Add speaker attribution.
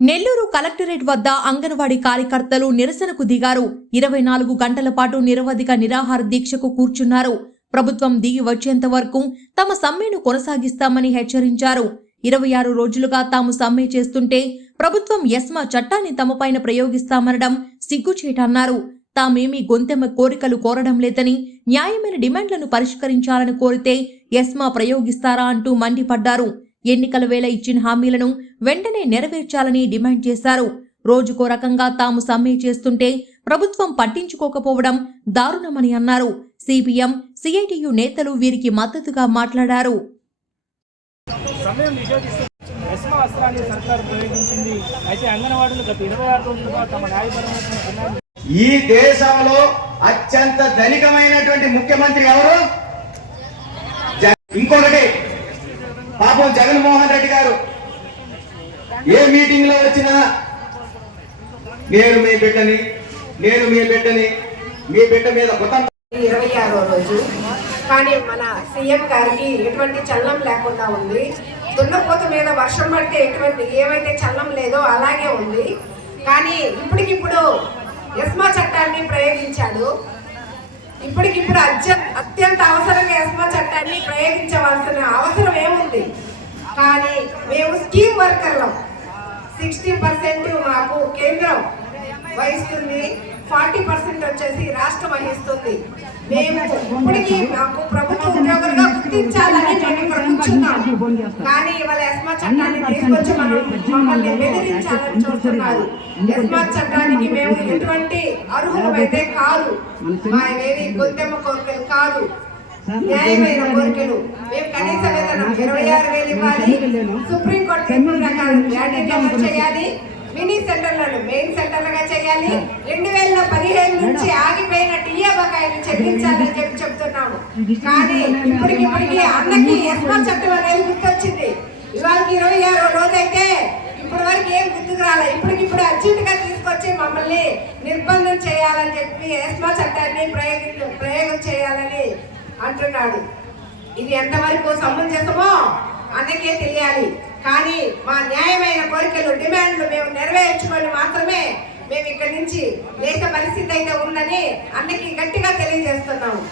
Speaker 1: Nellore collectorate వద్ద అంగన్వాడీ కార్యకర్తలు నిరసనకు దిగారు. ఇరవై నాలుగు గంటల పాటు నిరవధిక నిరాహార దీక్షకు కూర్చున్నారు. ప్రభుత్వం దిగి వచ్చేంత వరకు తమ సమ్మెను కొనసాగిస్తామని హెచ్చరించారు. ఇరవై ఆరు రోజులుగా తాము సమ్మె చేస్తుంటే ప్రభుత్వం ఎస్మా చట్టాన్ని తమపైన ప్రయోగిస్తామనడం సిగ్గుచేటన్నారు తామేమీ గొంతెమ్మ కోరికలు కోరడం లేదని న్యాయమైన డిమాండ్లను పరిష్కరించాలని కోరితే ఎస్మా ప్రయోగిస్తారా అంటూ మండిపడ్డారు. ఎన్నికల వేళ ఇచ్చిన హామీలను వెంటనే నెరవేర్చాలని డిమాండ్ చేశారు. రోజుకో రకంగా తాము సమ్మె చేస్తుంటే ప్రభుత్వం పట్టించుకోకపోవడం దారుణమని అన్నారు. సిపిఎం సిఐటియు నేతలు వీరికి మద్దతుగా మాట్లాడారు.
Speaker 2: ఈ దేశంలో అత్యంత ధనికమైనటువంటి ముఖ్యమంత్రి ఎవరు? ఇంకొకటి పాపం జగన్మోహన్ రెడ్డి గారు ఏ మీటింగ్లో వచ్చినా నేను మీ బిడ్డని నేను మీ బిడ్డని మీ బిడ్డ మీద
Speaker 3: ఇరవై ఆరో రోజు. కానీ మన సీఎం గారికి ఎటువంటి చలనం లేకుండా ఉంది. దున్నపోత మీద వర్షం పడితే ఎటువంటి ఏమైతే చలనం లేదో అలాగే ఉంది. కానీ ఇప్పటికిప్పుడు ఎస్మా చట్టాన్ని ప్రయోగించాడు. ఇప్పటికిప్పుడు అత్య అత్యంత అవసరంగా ఎస్మా చట్టాన్ని ప్రయోగించవలసిన అవసరం ఏముంది కానీ మేము స్కీమ్ వర్కర్లం. సిక్స్టీ పర్సెంట్ మాకు కేంద్రం వహిస్తుంది. ఫార్టీ పర్సెంట్ వచ్చేసి రాష్ట్రం వహిస్తుంది. మేము ఇప్పటికీ మాకు ప్రభుత్వ ఉద్యోగులుగా గుర్తించాలని మేము ఇక్కడ కూర్చున్నాం. కానీ ఇవాళ ఎస్మా చట్టాన్ని తీసుకొచ్చి మనం మమ్మల్ని బెదిరించాలని చూస్తున్నారు. ఎస్మా చట్టానికి మేము ఎటువంటి అర్హులమైతే కాదు. మా ఏది గొంతెమ్మ కోరికలు కాదు. న్యాయమైన కోరికలు. మేము కనీస వేతనం ఇరవై ఆరు వేలు ఇవ్వాలి. సుప్రీంకోర్టు తీర్పు ప్రకారం గ్రాడ్యుయేట్ చేయాలి. మినీ సెంటర్లను మెయిన్ సెంటర్లుగా చేయాలి. రెండు వేల పదిహేను నుంచి ఆగిపోయిన టీఏ బకాయిలు చెల్లించాలని చెప్పి చెప్తున్నాము. కానీ ఇప్పటికి అన్నకి ఎస్మా చట్టం అనేది గుర్తొచ్చింది. ఇవాళ ఇరవై ఆరో రోజైతే ఇప్పటి వరకు ఏం గుర్తుకు రాలే. ఇప్పటికి ఇప్పుడు గా తీసుకొచ్చి మమ్మల్ని నిర్బంధం చేయాలని చెప్పి ఎస్మా చట్టాన్ని ప్రయోగ ప్రయోగం చేయాలని అంటున్నాడు. ఇది ఎంతవరకు సమంజసమో అన్నకే తెలియాలి. కానీ మా న్యాయమైన కోరికలు డిమాండ్లు మేము నెరవేర్చుకొని మాత్రమే మేము ఇక్కడి నుంచి లేచే పరిస్థితి అయితే ఉందని అన్నకి గట్టిగా తెలియజేస్తున్నాము.